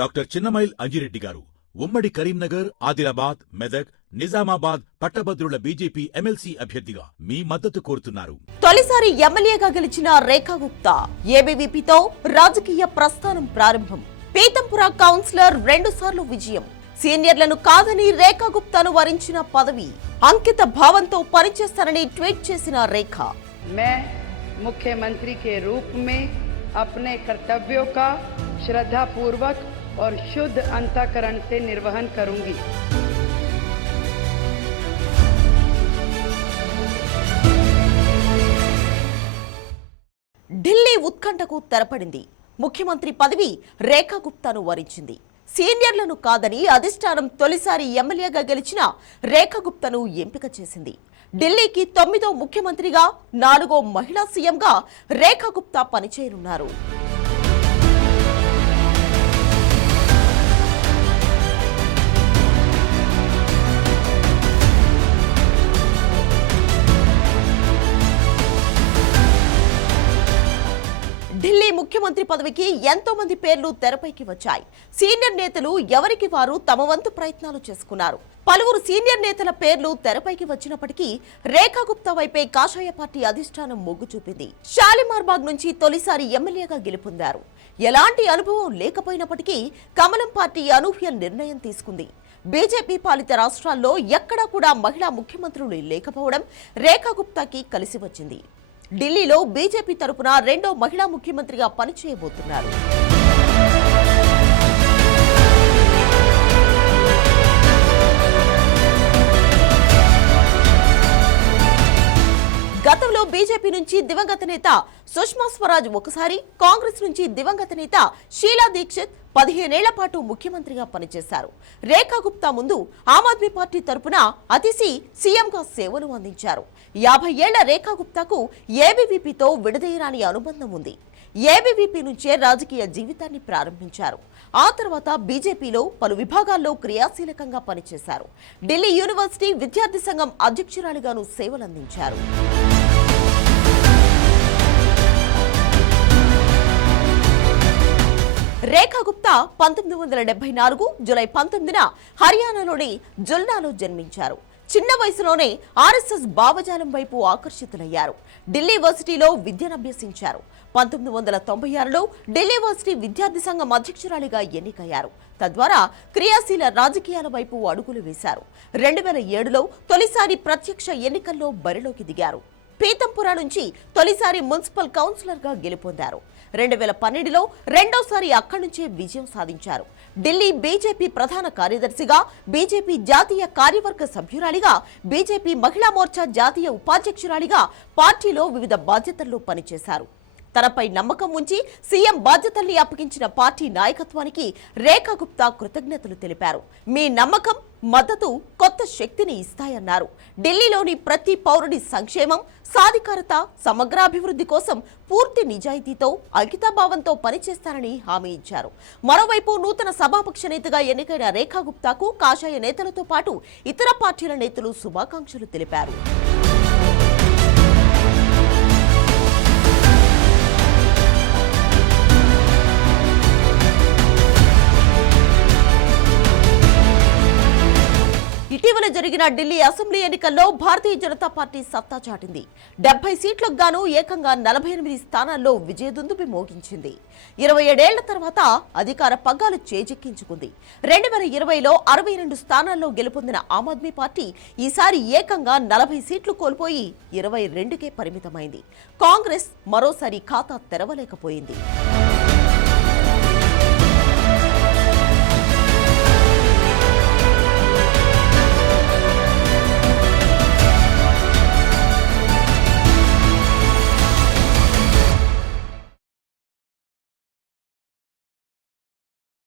Doctor Chinnamail Anji Reddy గారు ఉమ్మడి కరీంనగర్, ఆదిలాబాద్, మెదక్, నిజామాబాద్ పట్టభద్రుల బీజేపీ ఎమ్మెల్సీ అభ్యర్థిగా మీ మద్దతు కోరుతున్నారు. తొలిసారి ఎమ్మెల్యేగా గెలిచిన రేఖా గుప్తా ఏబీవీపీతో రాజకీయ ప్రస్థానం ప్రారంభం. పీతంపుర కౌన్సిలర్ 2 సార్లు విజయం. సీనియర్లను కాదని రేఖా గుప్తాను వరించిన పదవి. అంకిత భావంతో పనిచేస్తానని ట్వీట్ చేసిన రేఖ. मैं मुख्यमंत्री के रूप में अपने कर्तव्यों का श्रद्धापूर्वक और शुद्ध अंतःकरण से निर्वहन करूंगी. ఢిల్లీ ఉత్కంఠకు తెరపడింది. ముఖ్యమంత్రి పదవి రేఖా గుప్తాను వరించింది. సీనియర్లను కాదని అధిష్టానం తొలిసారి ఎమ్మెల్యేగా గెలిచిన రేఖా గుప్తాను ఎంపిక చేసింది. ఢిల్లీకి 9వ ముఖ్యమంత్రిగా, 4వ మహిళా సీఎంగా రేఖా గుప్తా పనిచేయనున్నారు. ఢిల్లీ ముఖ్యమంత్రి పదవికి ఎంతో మంది పేర్లు తెరపైకి వచ్చాయి. సీనియర్ నేతలు ఎవరికి వారు తమ వంతు ప్రయత్నాలు చేసుకున్నారు. పలువురు సీనియర్ నేతల పేర్లు తెరపైకి వచ్చినప్పటికీ రేఖా గుప్తా వైపే కాషాయ పార్టీ అధిష్టానం మొగ్గు చూపింది. షాలిమార్ బాగ్ నుంచి తొలిసారి ఎమ్మెల్యేగా గెలుపొందారు. ఎలాంటి అనుభవం లేకపోయినప్పటికీ కమలం పార్టీ అనూహ్య నిర్ణయం తీసుకుంది. బీజేపీ పాలిత రాష్ట్రాల్లో ఎక్కడా కూడా మహిళా ముఖ్యమంత్రులు లేకపోవడం రేఖా గుప్తాకి కలిసి వచ్చింది. ఢిల్లీలో బీజేపీ తరపున 2వ మహిళా ముఖ్యమంత్రిగా పనిచేయబోతున్నారు. గతంలో బీజేపీ నుంచి దివంగత నేత సుష్మా స్వరాజ్ ఒకసారి, కాంగ్రెస్ నుంచి దివంగత నేత షీలా దీక్షిత్ 15 ఏళ్ల పాటు ముఖ్యమంత్రిగా పనిచేశారు. రేఖా గుప్తా ముందు ఆమ్ ఆద్మీ పార్టీ తరపున అతిసి సీఎంగా సేవలు అందించారు. 50 ఏళ్ల రేఖా గుప్తాకు ఏబీవీపీతో విడదీయరాని అనుబంధం ఉంది. ఏబీవీపీ నుంచే రాజకీయ జీవితాన్ని ప్రారంభించారు. ఆ తర్వాత బీజేపీలో పలు విభాగాల్లో క్రియాశీలకంగా పనిచేశారు. ఢిల్లీ యూనివర్సిటీ విద్యార్థి సంఘం అధ్యక్షురాలిగాను సేవలందించారు. రేఖా గుప్తా 1974 జూలై 19న హర్యానాలోని జుల్నాలో జన్మించారు. చిన్న వయసులోనే ఆర్ఎస్ఎస్ భావజాలం వైపు ఆకర్షితులయ్యారు. ఢిల్లీ వర్సిటీలో విద్యనభ్యసించారు. 1996లో ఢిల్లీ వర్సిటీ విద్యార్థి సంఘం అధ్యక్షురాలిగా ఎన్నికయ్యారు. తద్వారా క్రియాశీల రాజకీయాల వైపు అడుగులు వేశారు. 2007లో తొలిసారి ప్రత్యక్ష ఎన్నికల్లో బరిలోకి దిగారు. పీతంపుర నుంచి తొలిసారి మున్సిపల్ కౌన్సిలర్గా గెలుపొందారు. 2012లో రెండోసారి అక్కడి నుంచే విజయం సాధించారు. ఢిల్లీ బీజేపీ ప్రధాన కార్యదర్శిగా, బీజేపీ జాతీయ కార్యవర్గ సభ్యురాలిగా, బీజేపీ మహిళా మోర్చా జాతీయ ఉపాధ్యక్షురాలిగా పార్టీలో వివిధ బాధ్యతల్లో పనిచేశారు. తనపై నమ్మకం ఉంచి సీఎం బాధ్యతల్ని అప్పగించిన పార్టీ నాయకత్వానికి రేఖా గుప్తా కృతజ్ఞతలు తెలిపారు. మీ నమ్మకం, మద్దతు కొత్త శక్తిని ఇస్తాయన్నారు. ఢిల్లీలోని ప్రతి పౌరుడి సంక్షేమం, సాధికారత, సమగ్రాభివృద్ధి కోసం పూర్తి నిజాయితీతో, అంకితాభావంతో పనిచేస్తారని హామీ ఇచ్చారు. మరోవైపు నూతన సభాపక్ష నేతగా ఎన్నికైన రేఖా గుప్తాకు కాషాయ నేతలతో పాటు ఇతర పార్టీల నేతలు శుభాకాంక్షలు తెలిపారు. ఇటీవల జరిగిన ఢిల్లీ అసెంబ్లీ ఎన్నికల్లో భారతీయ జనతా పార్టీ సత్తా చాటింది. 70 సీట్లకు గాను ఏకంగా 48 స్థానాల్లో విజయదుందుబి మోగించింది. 27 ఏళ్ల తర్వాత అధికార పగ్గాలు చేజిక్కించుకుంది. 2020లో 62 స్థానాల్లో గెలుపొందిన ఆమ్ ఆద్మీ పార్టీ ఈసారి ఏకంగా 40 సీట్లు కోల్పోయి 22కే పరిమితమైంది. కాంగ్రెస్ మరోసారి ఖాతా తెరవలేకపోయింది.